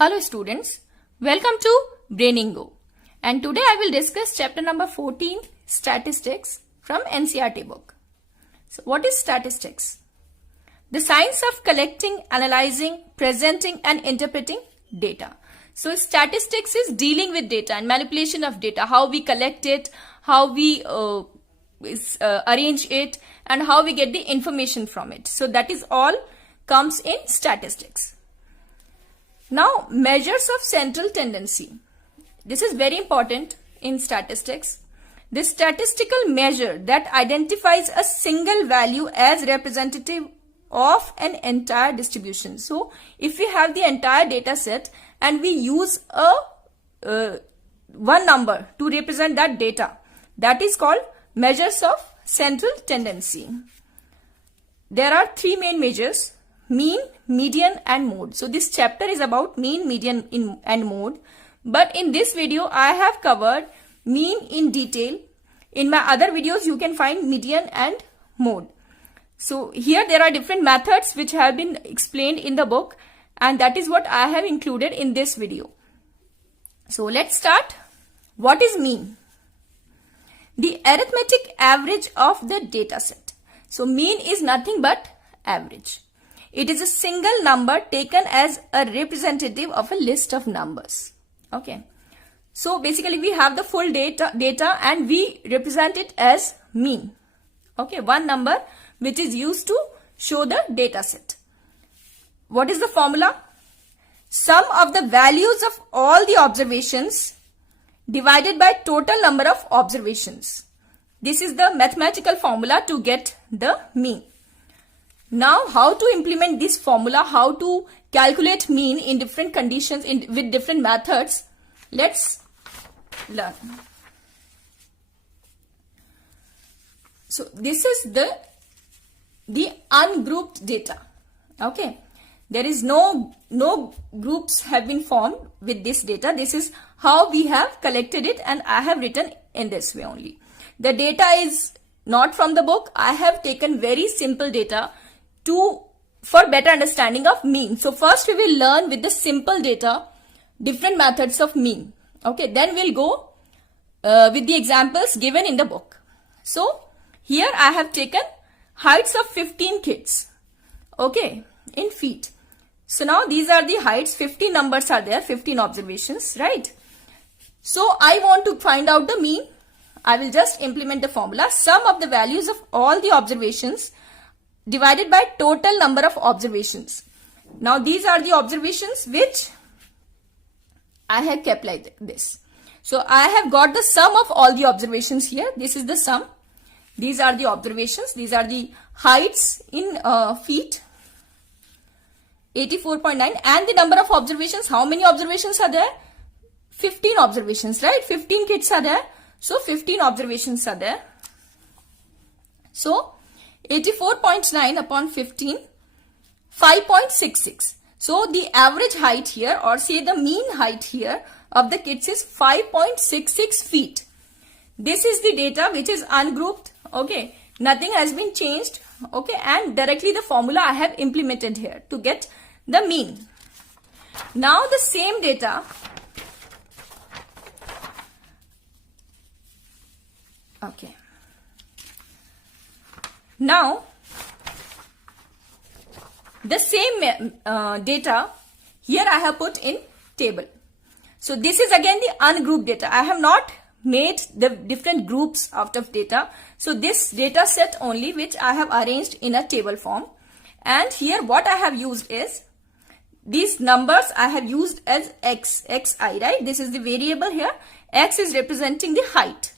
Hello students, welcome to Brainingo, and today I will discuss chapter number 14, Statistics, from NCERT book. So what is statistics? The science of collecting, analyzing, presenting and interpreting data. So statistics is dealing with data and manipulation of data, how we collect it, how we arrange it and how we get the information from it. So that is all comes in statistics. Now, measures of central tendency. This is very important in statistics. The statistical measure that identifies a single value as representative of an entire distribution. So, if we have the entire data set and we use one number to represent that data, that is called measures of central tendency. There are three main measures: mean, median and mode. So this chapter is about mean, median and mode. But in this video, I have covered mean in detail. In my other videos, you can find median and mode. So here there are different methods which have been explained in the book, and that is what I have included in this video. So let's start. What is mean? The arithmetic average of the data set. So mean is nothing but average. It is a single number taken as a representative of a list of numbers. Okay. So basically we have the full data and we represent it as mean. Okay. One number which is used to show the data set. What is the formula? Sum of the values of all the observations divided by total number of observations. This is the mathematical formula to get the mean. Now, how to implement this formula, how to calculate mean in different conditions with different methods, let's learn. So, this is the ungrouped data. Okay. There is no groups have been formed with this data. This is how we have collected it, and I have written in this way only. The data is not from the book. I have taken very simple data for better understanding of mean. So first we will learn with the simple data different methods of mean. Okay, then we'll go with the examples given in the book. So here I have taken heights of 15 kids. Okay, in feet. So now these are the heights, 50 numbers are there, 15 observations, right? So I want to find out the mean. I will just implement the formula. Sum of the values of all the observations divided by total number of observations. Now these are the observations which I have kept like this. So I have got the sum of all the observations here. This is the sum. These are the observations. These are the heights in feet. 84.9, and the number of observations. How many observations are there? 15 observations, right? 15 kids are there. So 15 observations are there. So 84.9 upon 15, 5.66. So the average height here, or say the mean height here of the kids is 5.66 feet. This is the data which is ungrouped. Okay. Nothing has been changed. Okay. And directly the formula I have implemented here to get the mean. Now the same data. Okay. Now, the same data here I have put in table. So this is again the ungrouped data. I have not made the different groups out of data. So this data set only which I have arranged in a table form. And here what I have used is these numbers I have used as xi, right? This is the variable here. X is representing the height.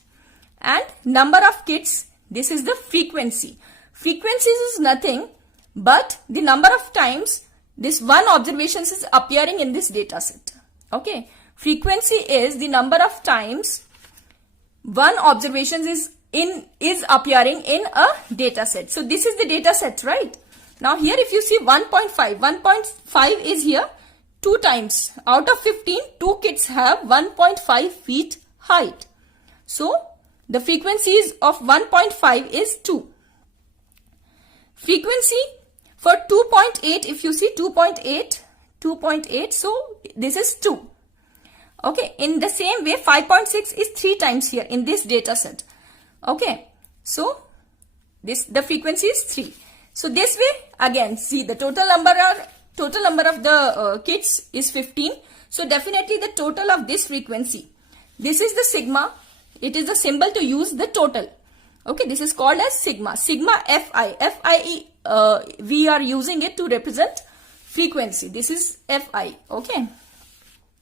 And number of kids, this is the frequency. Frequencies is nothing but the number of times this one observation is appearing in this data set. Okay. Frequency is the number of times one observation is appearing in a data set. So this is the data set, right? Now here if you see 1.5 is here 2 times. Out of 15, 2 kids have 1.5 feet height. So the frequencies of 1.5 is 2. Frequency for 2.8, if you see 2.8 2.8, so this is 2. Okay, in the same way 5.6 is 3 times here in this data set. Okay, so the frequency is 3. So this way again, see, the total number of the kids is 15. So definitely the total of this frequency, this is the sigma. It is the symbol to use the total. Okay, this is called as sigma. Sigma Fi. Fi, we are using it to represent frequency. This is Fi. Okay,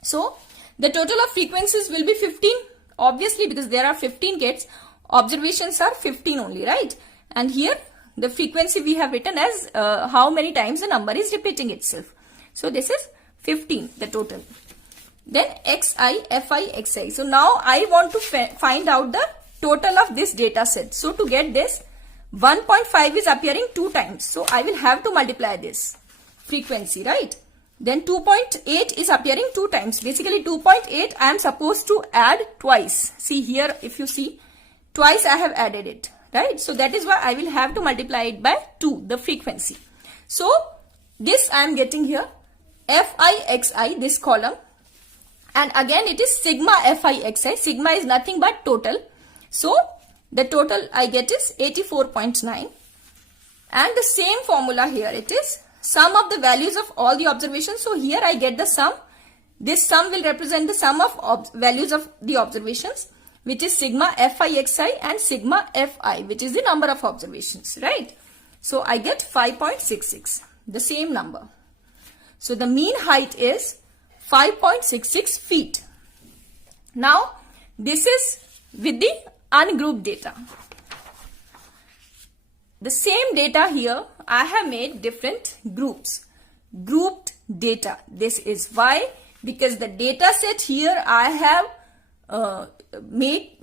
so the total of frequencies will be 15, obviously, because there are 15 kids. Observations are 15 only, right? And here the frequency we have written as how many times the number is repeating itself. So this is 15, the total. Then Xi, Fi, Xi. So now I want to find out the total of this data set. So to get this, 1.5 is appearing 2 times. So I will have to multiply this frequency, right? Then 2.8 is appearing 2 times. Basically 2.8 I am supposed to add twice. See here, if you see, twice I have added it, right? So that is why I will have to multiply it by 2, the frequency. So this I am getting here, Fi, Xi, this column. And again it is sigma Fi, Xi. Sigma is nothing but total. So the total I get is 84.9. And the same formula here, it is sum of the values of all the observations. So here I get the sum. This sum will represent the sum of values of the observations, which is sigma Fi, Xi and sigma Fi, which is the number of observations, right? So I get 5.66, the same number. So the mean height is 5.66 feet. Now this is with the ungrouped data. The same data here I have made different groups. Grouped data. This is why, because the data set here I have made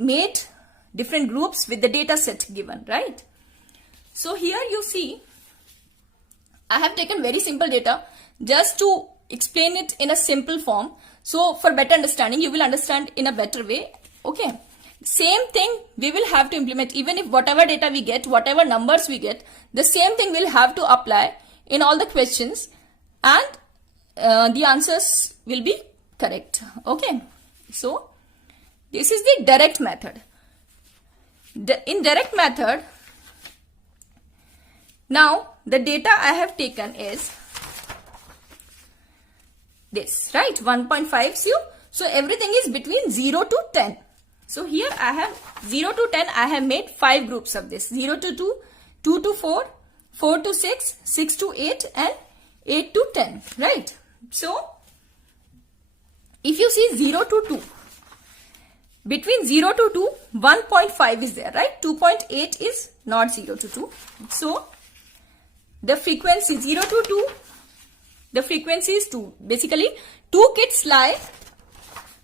different groups with the data set given, right? So here you see I have taken very simple data just to explain it in a simple form. So for better understanding, you will understand in a better way. Okay. Same thing we will have to implement, even if whatever data we get, whatever numbers we get, the same thing we'll have to apply in all the questions, and the answers will be correct. Okay. So this is the direct method. In direct method, now the data I have taken is this, right? 1.5 cu. So everything is between 0 to 10. So here I have 0 to 10. I have made 5 groups of this. 0 to 2, 2 to 4, 4 to 6, 6 to 8 and 8 to 10, right? So if you see 0 to 2, between 0 to 2, 1.5 is there, right? 2.8 is not 0 to 2. So the frequency 0 to 2, the frequency is 2. Basically 2 kids lie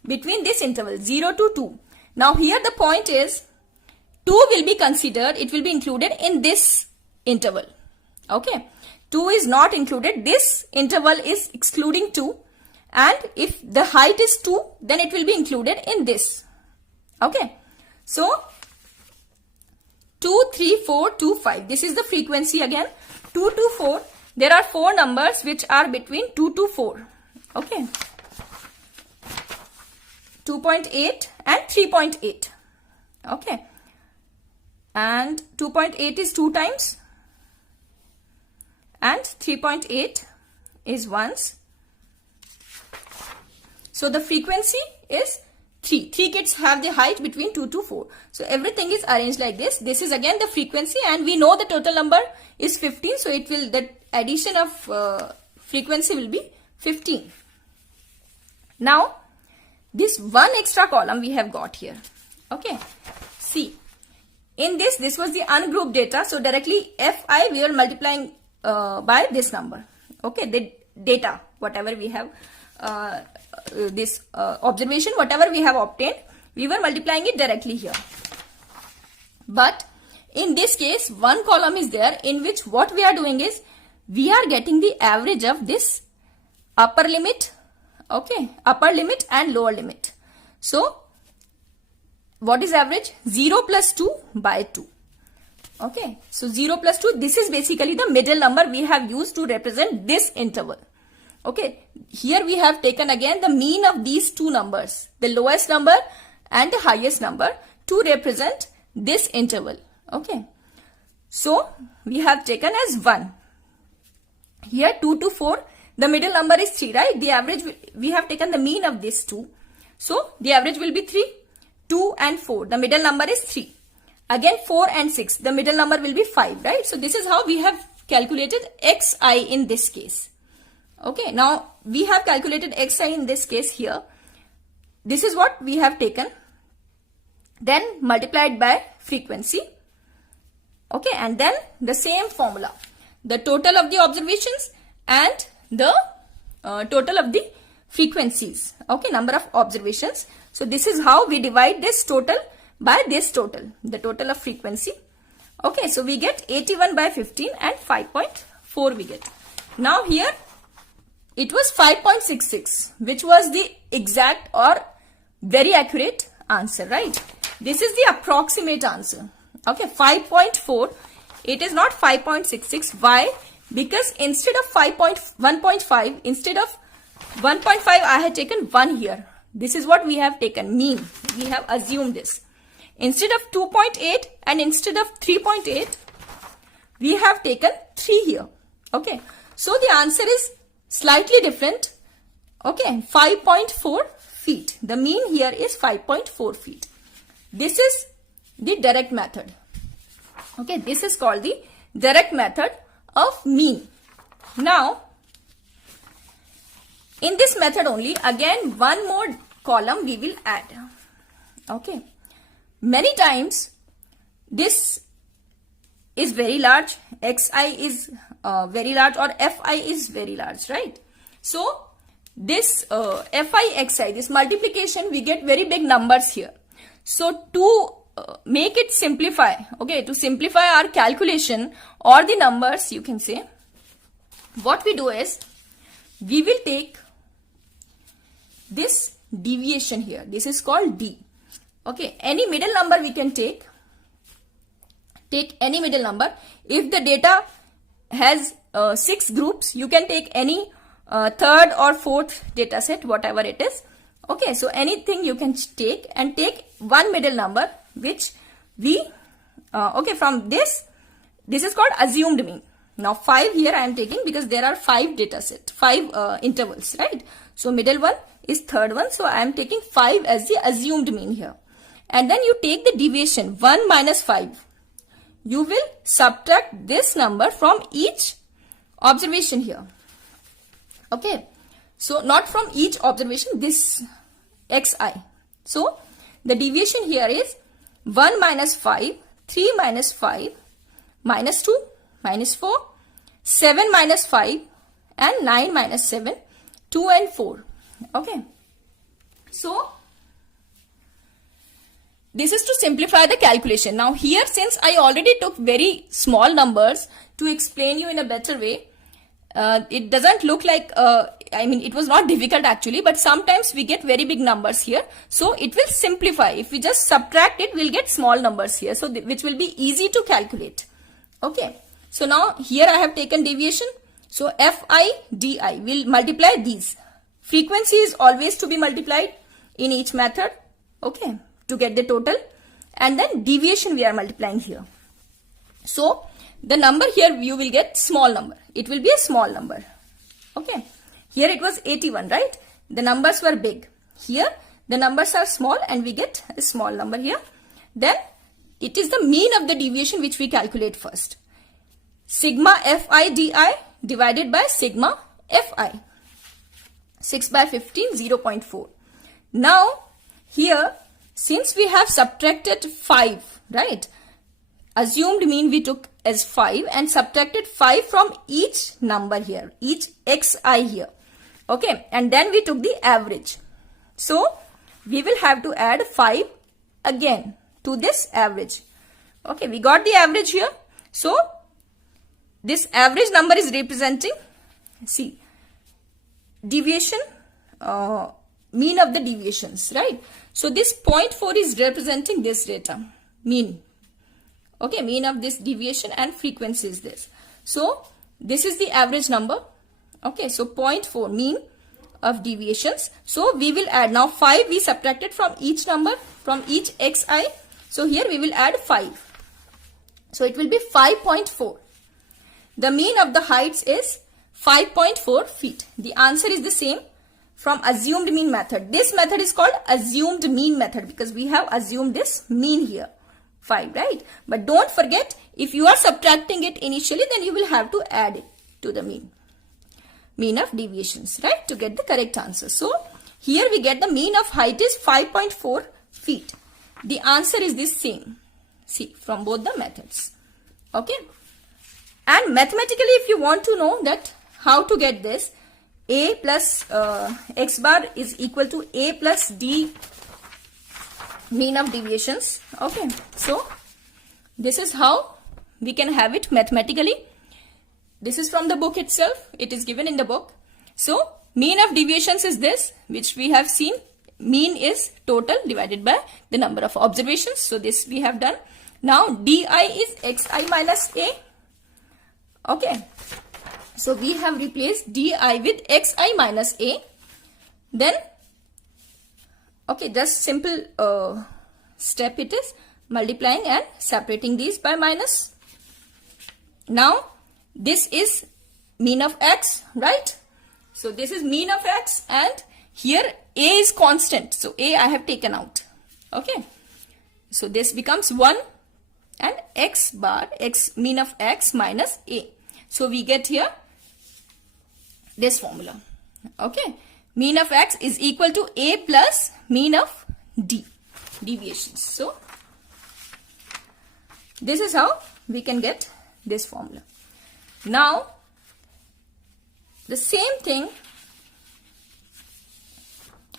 between this interval 0 to 2. Now here the point is 2 will be considered, it will be included in this interval. Okay. 2 is not included. This interval is excluding 2. And if the height is 2, then it will be included in this. Okay. So 2, 3, 4, 2, 5. This is the frequency again. 2 to 4. There are 4 numbers which are between 2 to 4. Okay. 2.8 and 3.8. Okay. And 2.8 is 2 times. And 3.8 is once. So the frequency is 3. 3 kids have the height between 2 to 4. So everything is arranged like this. This is again the frequency, and we know the total number is 15. So it will, the addition of frequency will be 15. Now this one extra column we have got here. Okay. See, in this was the ungrouped data. So directly Fi we are multiplying by this number. Okay. The data, whatever we have, this observation, whatever we have obtained, we were multiplying it directly here. But in this case, one column is there in which what we are doing is we are getting the average of this upper limit. Okay, upper limit and lower limit. So what is average? 0 plus 2 by 2. Okay, so 0 plus 2, this is basically the middle number we have used to represent this interval. Okay, here we have taken again the mean of these two numbers, the lowest number and the highest number, to represent this interval. Okay, so we have taken as 1. Here 2 to 4, the middle number is 3, right? The average, we have taken the mean of these two. So the average will be 3. 2 and 4, the middle number is 3. Again 4 and 6, the middle number will be 5, right? So this is how we have calculated xi in this case. Okay, now we have calculated xi in this case here. This is what we have taken. Then multiplied by frequency. Okay, and then the same formula. The total of the observations and the total of the frequencies. Okay, number of observations. So this is how we divide this total by this total. The total of frequency. Okay, so we get 81 by 15 and 5.4 we get. Now here it was 5.66, which was the exact or very accurate answer, right? This is the approximate answer. Okay, 5.4, it is not 5.66. Why? Because instead of 1.5, instead of 1.5, I had taken 1 here. This is what we have taken, mean. We have assumed this. Instead of 2.8 and instead of 3.8, we have taken 3 here. Okay, so the answer is slightly different. Okay, 5.4 feet. The mean here is 5.4 feet. This is the direct method. Okay, this is called the direct method of mean. Now, in this method only, again one more column we will add. Okay, many times this is very large, xi is very large, or fi is very large, right? So this fi xi, this multiplication, we get very big numbers here. So to make it simplify, okay, to simplify our calculation or the numbers, you can say, what we do is we will take this deviation here. This is called d. Okay, any middle number we can take any middle number. If the data has 6 groups, you can take any third or fourth data set, whatever it is. Okay, so anything you can take, and take one middle number which we okay, from this is called assumed mean. Now 5 here I am taking because there are 5 data set, 5 intervals, right? So middle one is third one, so I am taking 5 as the assumed mean here. And then you take the deviation 1 minus 5. You will subtract this number from each observation here. Okay, so not from each observation, this xi. So the deviation here is 1 minus 5, 3 minus 5, minus 2, minus 4, 7 minus 5, and 9 minus 7, 2 and 4. Okay, so this is to simplify the calculation. Now here, since I already took very small numbers to explain you in a better way, it doesn't look like, I mean, it was not difficult actually, but sometimes we get very big numbers here. So it will simplify. If we just subtract it, we'll get small numbers here, so which will be easy to calculate. Okay, so now here I have taken deviation. So fi di will multiply these. Frequency is always to be multiplied in each method. Okay, to get the total, and then deviation we are multiplying here. So the number here you will get small number. It will be a small number. Okay, here it was 81, right? The numbers were big. Here the numbers are small and we get a small number here. Then it is the mean of the deviation which we calculate first. Sigma fi di divided by sigma fi. 6 by 15, 0.4. Now here, since we have subtracted 5, right? Assumed mean we took as 5 and subtracted 5 from each number here, each xi here. Okay, and then we took the average. So we will have to add 5 again to this average. Okay, we got the average here. So this average number is representing, see, deviation, mean of the deviations, right? So this 0.4 is representing this data, mean. Okay, mean of this deviation, and frequency is this. So this is the average number. Okay, so 0.4 mean of deviations. So we will add now 5 we subtracted from each number, from each xi. So here we will add 5. So it will be 5.4. The mean of the heights is 5.4 feet. The answer is the same from assumed mean method. This method is called assumed mean method because we have assumed this mean here, 5, right? But don't forget, if you are subtracting it initially, then you will have to add it to the mean of deviations, right, to get the correct answer. So here we get the mean of height is 5.4 feet. The answer is the same, see, from both the methods. Okay, and mathematically if you want to know that how to get this, a plus x bar is equal to a plus d mean of deviations. Okay, so this is how we can have it mathematically. This is from the book itself. It is given in the book. So mean of deviations is this, which we have seen. Mean is total divided by the number of observations. So this we have done. Now di is xi minus a. Okay, so we have replaced di with xi minus a. Then okay, just simple step it is, multiplying and separating these by minus. Now this is mean of x, right? So this is mean of x, and here a is constant. So a I have taken out. Okay, so this becomes 1 and x bar, x mean of x minus a. So we get here this formula. Okay, mean of x is equal to a plus mean of d, deviations. So this is how we can get this formula. Now the same thing,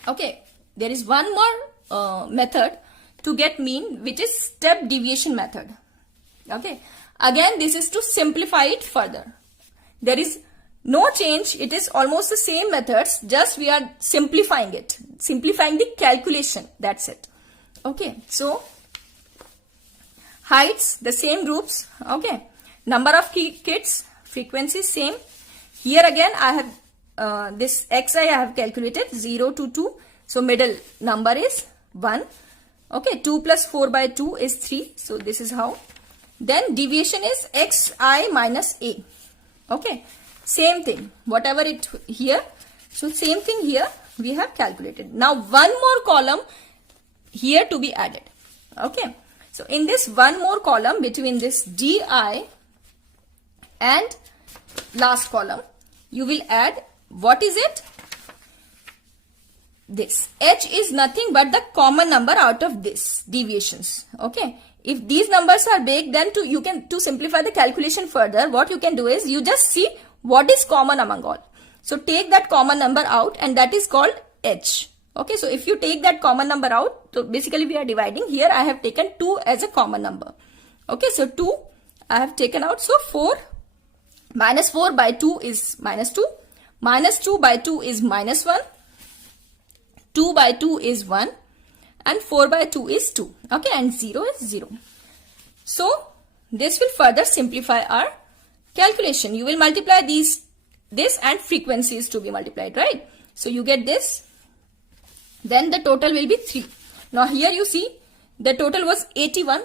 okay, there is one more method to get mean, which is step deviation method. Okay, again this is to simplify it further. There is no change, it is almost the same methods, just we are simplifying it, simplifying the calculation, that's it. Okay, so heights, the same groups. Okay, number of kids, frequency same. Here again I have this xi I have calculated 0 to 2. So middle number is 1. Okay, 2 plus 4 by 2 is 3. So this is how. Then deviation is xi minus a. Okay, same thing, whatever it here. So same thing here we have calculated. Now one more column here to be added. Okay, so in this one more column between this di and last column, you will add, what is it? This h is nothing but the common number out of this deviations. Okay, if these numbers are big, then to simplify the calculation further, what you can do is you just see what is common among all. So take that common number out, and that is called h. Okay, so if you take that common number out, so basically we are dividing. Here I have taken 2 as a common number. Okay, so 2 I have taken out. So 4 minus 4 by 2 is minus 2. Minus 2 by 2 is minus 1. 2 by 2 is 1. And 4 by 2 is 2. Okay, and 0 is 0. So this will further simplify our calculation. You will multiply this and frequencies to be multiplied, right? So you get this. Then the total will be 3. Now here you see the total was 81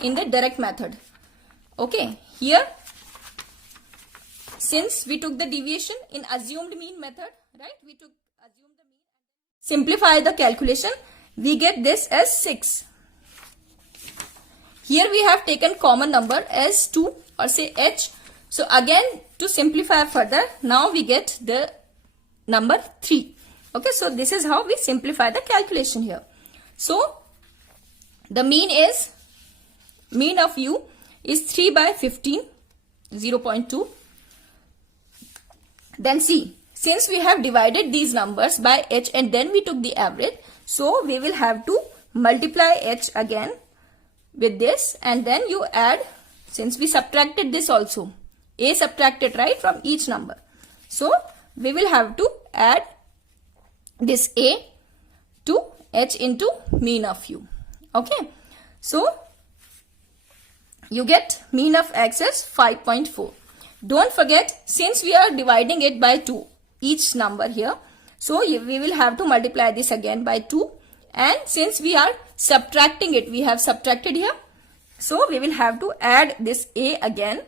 in the direct method. Okay, here since we took the deviation in assumed mean method, right? We took assumed the mean. Simplify the calculation. We get this as 6. Here we have taken common number as 2 or say h. So again to simplify further, now we get the number 3. Okay, so this is how we simplify the calculation here. So the mean of u is 3 by 15, 0.2. Then see, since we have divided these numbers by h and then we took the average, so we will have to multiply h again with this, and then you add, since we subtracted this also, a subtracted, right, from each number. So we will have to add this a to h into mean of u. Okay, so you get mean of x as 5.4. Don't forget, since we are dividing it by 2, each number here, so we will have to multiply this again by 2. And since we are subtracting it, we have subtracted here, so we will have to add this a again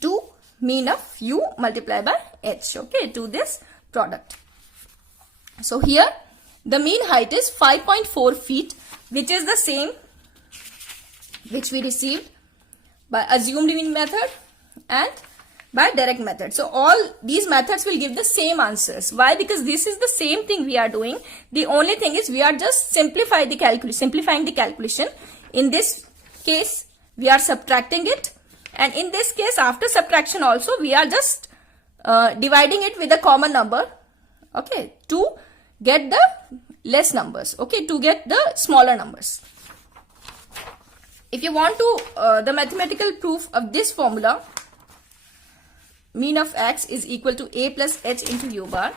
to mean of u multiply by h, okay, to this product. So here the mean height is 5.4 feet, which is the same which we received by assumed mean method and by direct method. So all these methods will give the same answers. Why? Because this is the same thing we are doing. The only thing is we are just simplifying the calculation. In this case, we are subtracting it. And in this case, after subtraction also, we are just dividing it with a common number, okay, to get the less numbers, okay, to get the smaller numbers. If you want to, the mathematical proof of this formula, mean of x is equal to a plus h into u bar.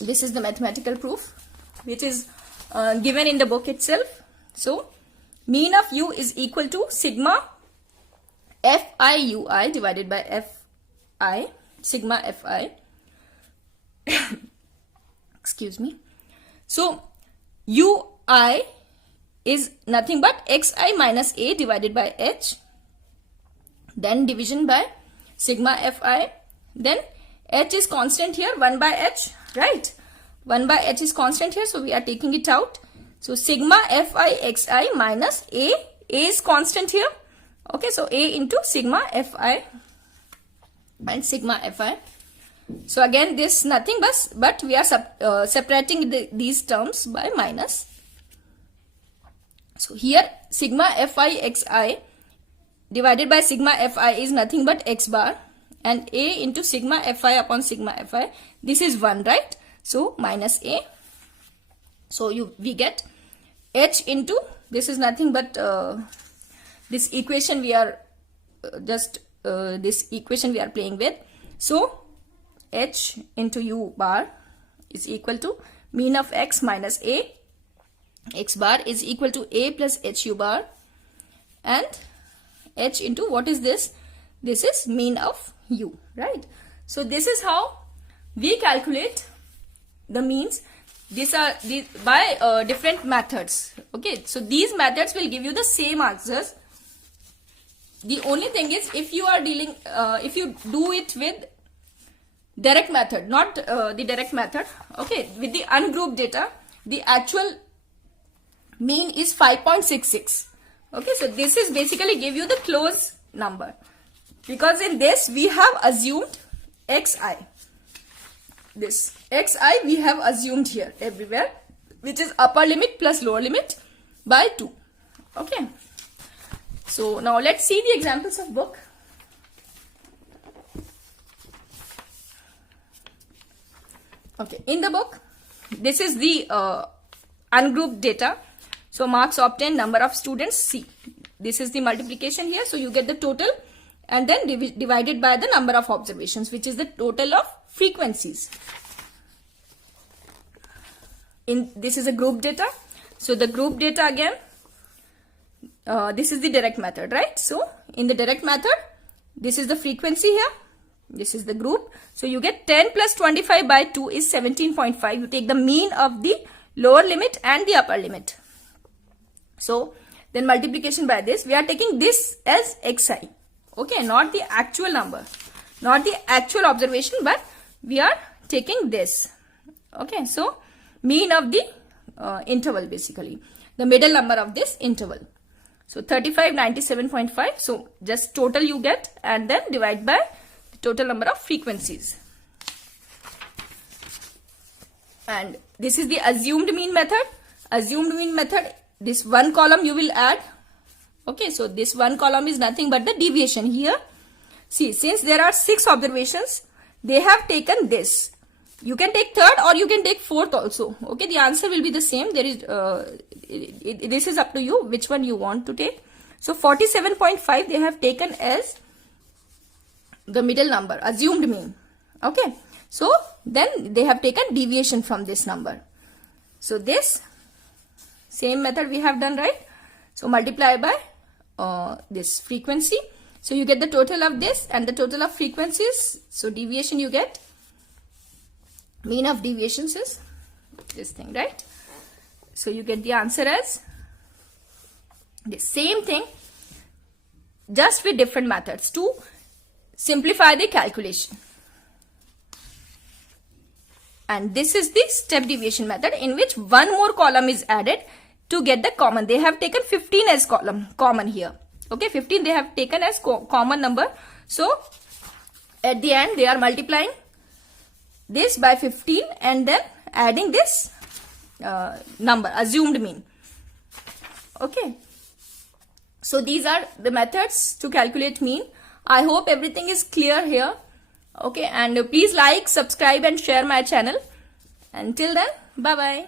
This is the mathematical proof, which is given in the book itself. So, mean of u is equal to sigma fi ui divided by fi, sigma fi. Excuse me. So, ui is nothing but xi minus a divided by h, then division by sigma fi, then h is constant here, 1 by h, right? 1 by h is constant here, so we are taking it out. So sigma fi xi minus a is constant here, okay, so a into sigma fi and sigma fi. So again this nothing but we are separating these terms by minus. So here sigma fi xi divided by sigma fi is nothing but x bar, and a into sigma fi upon sigma fi, this is 1, right? So minus a. So we get h into, this is nothing but this equation we are this equation we are playing with. So h into u bar is equal to mean of x minus a, x bar is equal to a plus h u bar, and h into what is this? This is mean of u, right? So this is how we calculate the means. These are by different methods, okay? So these methods will give you the same answers. The only thing is, if you are dealing, if you do it with direct method, not the direct method, okay, with the ungrouped data, the actual mean is 5.66. Okay, so this is basically give you the close number, because in this we have assumed xi. This xi we have assumed here everywhere, which is upper limit plus lower limit by 2. Okay, so now let's see the examples of book. Okay, in the book, this is the ungrouped data. So marks obtained, number of students, C. This is the multiplication here. So you get the total and then divided by the number of observations, which is the total of frequencies. This is a group data. So the group data again, this is the direct method, right? So in the direct method, this is the frequency here. This is the group. So you get 10 plus 25 by 2 is 17.5. You take the mean of the lower limit and the upper limit. So then multiplication by this, we are taking this as xi, okay, not the actual number, not the actual observation, but we are taking this, okay. So mean of the interval, basically the middle number of this interval. So 35, 97.5. So just total you get and then divide by the total number of frequencies. And this is the assumed mean method. Assumed mean method, this one column you will add, okay. So this one column is nothing but the deviation here. See, since there are 6 observations, they have taken this. You can take third or you can take fourth also, okay. The answer will be the same. There is this is up to you which one you want to take. So 47.5 they have taken as the middle number, assumed mean, okay. So then they have taken deviation from this number. So this same method we have done, right? So multiply by this frequency. So you get the total of this and the total of frequencies. So deviation you get, mean of deviations is this thing, right? So you get the answer as the same thing, just with different methods to simplify the calculation. And this is the step deviation method, in which one more column is added to get the common. They have taken 15 as common here. Okay, 15 they have taken as common number. So at the end they are multiplying this by 15 and then adding this number, assumed mean. Okay. So these are the methods to calculate mean. I hope everything is clear here. Okay, and please like, subscribe and share my channel. Until then, bye bye.